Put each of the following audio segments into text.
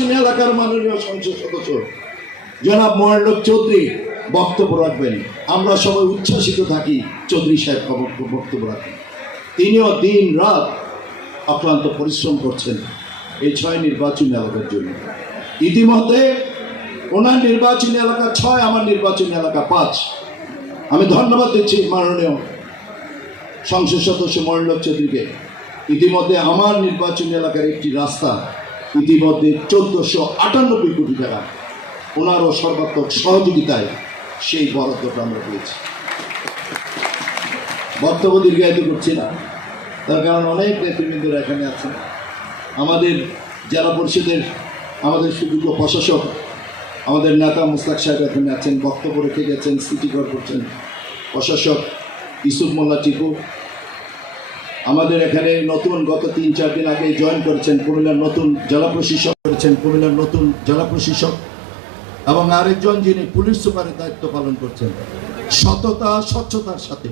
নির্বাচনী এলাকার মাননীয় সংসদ সদস্য জনাব মহেন্দ্র চৌধুরী বক্তব্য রাখবেন। আমরা সবাই উচ্ছ্বাসিত থাকি চৌধুরী সাহেব বক্তব্য রাখেন। তিনিও দিন রাত অক্লান্ত পরিশ্রম করছেন এই 6 নির্বাচনী এলাকার জন্য। ইতিমধ্যে ওনার নির্বাচনী এলাকা 6, আমার নির্বাচনী এলাকা 5। আমি ধন্যবাদ দিচ্ছি মাননীয় সংসদ সদস্য মহেন্দ্র চৌধুরীকে। ইতিমধ্যে আমার নির্বাচনী এলাকার একটি রাস্তা ইতিমধ্যে 1498 কোটি টাকা ওনারও সর্বাত্মক সহযোগিতায় সেই বরাদ্দটা আমরা পেয়েছি। বক্তব্য দীর্ঘায়িত করছি না, তার কারণ অনেক নেতৃবৃন্দরা এখানে আছেন। আমাদের জেলা পরিষদের আমাদের সুযোগ্য প্রশাসক আমাদের নেতা মুস্তাক সাহেব এখানে আছেন, বক্তব্য রেখে গেছেন। সিটি কর্পোরেশন প্রশাসক ইউসুফ মোল্লা টিপু আমাদের এখানে নতুন গত 3-4 দিন আগে জয়েন করেছেন, কুমিল্লার নতুন জেলা প্রশাসক করেছেন, কুমিল্লার নতুন জেলা প্রশাসক। এবং আরেকজন যিনি পুলিশ সুপারের দায়িত্ব পালন করছেন, সততা স্বচ্ছতার সাথে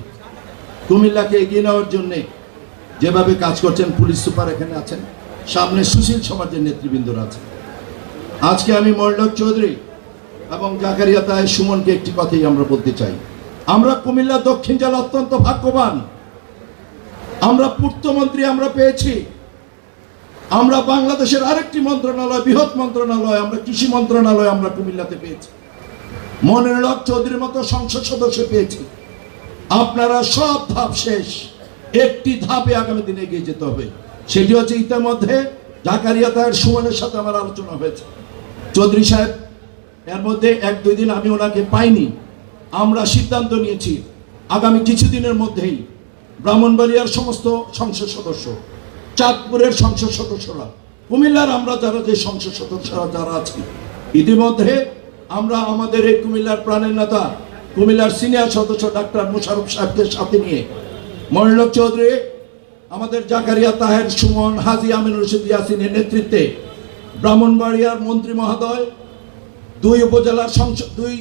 কুমিল্লাকে এগিয়ে নেওয়ার জন্যে যেভাবে কাজ করছেন পুলিশ সুপার এখানে আছেন। সামনে সুশীল সমাজের নেতৃবৃন্দরা আছেন। আজকে আমি মহেন্দ্র চৌধুরী এবং জাকারিয়া তাহের সুমনকে একটি কথাই আমরা বলতে চাই, আমরা কুমিল্লা দক্ষিণ জেলা অত্যন্ত ভাগ্যবান। আমরা পূর্তমন্ত্রী আমরা পেয়েছি, আমরা বাংলাদেশের আরেকটি মন্ত্রণালয়, বৃহৎ মন্ত্রণালয়, আমরা কৃষি মন্ত্রণালয় আমরা কুমিল্লাতে পেয়েছি। মনিরুল হক চৌধুরীর মতো সংসদ সদস্য পেয়েছি। আপনারা সব ধাপ শেষ, একটি ধাপে আগামী দিনে এগিয়ে যেতে হবে। সেটি হচ্ছে ইতিমধ্যে জাকারিয়া তাহের সুমনের সাথে আমার আলোচনা হয়েছে। চৌধুরী সাহেব এর মধ্যে 1-2 দিন আমি ওনাকে পাইনি। আমরা সিদ্ধান্ত নিয়েছি আগামী কিছুদিনের মধ্যেই ব্রাহ্মণবাড়িয়ার সমস্ত সংসদ সদস্য, চাঁদপুরের সংসদ সদস্যরা, কুমিল্লার আমরা যারা যে সংসদ সদস্যরা যারা আছি, ইতিমধ্যে আমরা আমাদের এই কুমিল্লার প্রাণের নেতা কুমিল্লার সিনিয়র সদস্য ডাক্তার মোশাররফ সাহেবকে সাথে নিয়ে মনিরুল হক চৌধুরী, আমাদের জাকারিয়া তাহের সুমন, হাজী আমিনুর রশিদ ইয়াসিনের নেতৃত্বে ব্রাহ্মণবাড়িয়ার মন্ত্রী মহোদয়, 2 উপজেলার সংসদ, 2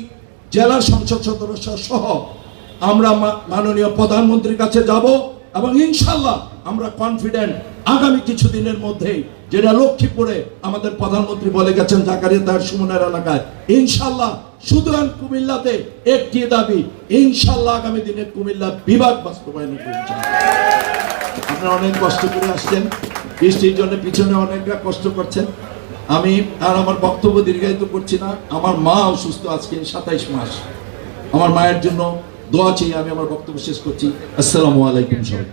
জেলার সংসদ সদস্য সহ আমরা মাননীয় প্রধানমন্ত্রীর কাছে যাব এবং ইনশাল্লাহ আমরা কনফিডেন্ট আগামী কিছুদিনের মধ্যেই, যেটা লক্ষ্মীপুরে আমাদের প্রধানমন্ত্রী বলে গেছেন জাকারিয়া তাহের সুমনের এলাকায়, ইনশাল্লাহ শুধু কুমিল্লাতে একটি দাবি, ইনশাল্লাহ আগামী দিনে কুমিল্লা বিভাগ বাস্তবায়ন করছে। আপনারা অনেক কষ্ট করে আসছেন, বৃষ্টির জন্য পিছনে অনেকটা কষ্ট করছেন। আমি আর আমার বক্তব্য দীর্ঘায়িত করছি না। আমার মা অসুস্থ, আজকে 27 মাস। আমার মায়ের জন্য দোয়া চেয়ে আমি আমার বক্তব্য শেষ করছি। আসসালামু আলাইকুম সবাই।